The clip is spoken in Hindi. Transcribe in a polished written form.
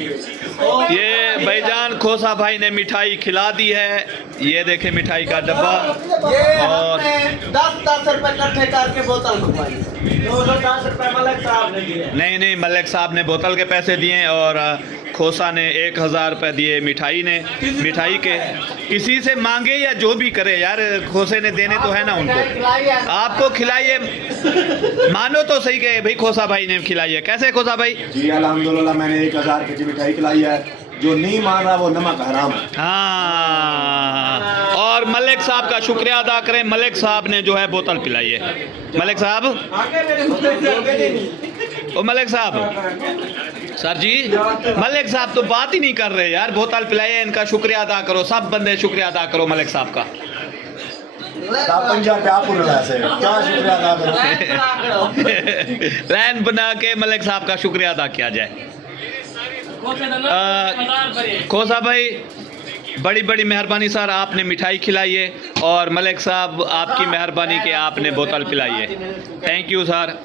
ये भाईजान खोसा भाई ने मिठाई खिला दी है। ये देखे मिठाई का डब्बा। और 10-10 रुपए इकट्ठे करके बोतल घुमाई। 210 रुपए मलिक साहब ने दिए। नहीं, मलिक साहब ने बोतल के पैसे दिए और खोसा ने 1000 रुपए दिए मिठाई के। किसी से मांगे या जो भी करे यार, खोसे ने देने तो है ना उनको। आपको खिलाइए, मानो तो सही के भाई खोसा भाई ने खिलाई है। कैसे खोसा भाई? जी अल्हम्दुलिल्लाह, मैंने 1000 की मिठाई खिलाई है। जो नहीं मान रहा वो नमक हराम है। हाँ, और मलिक साहब का शुक्रिया अदा करें। मलिक साहब ने जो है बोतल पिलाई है। मलिक साहब, ओ मलिक साहब, सर जी, मलिक साहब तो बात ही नहीं कर रहे यार। बोतल पिलाई है, इनका शुक्रिया अदा करो। सब बंदे शुक्रिया अदा करो मलिक साहब का। क्या शुक्रिया अदा करो। लाइन बना के मलिक साहब का शुक्रिया अदा किया जाए। खोसा भाई, बड़ी बड़ी मेहरबानी सर, आपने मिठाई खिलाई है। और मलिक साहब, आपकी मेहरबानी के आपने बोतल पिलाई है। Thank you sir.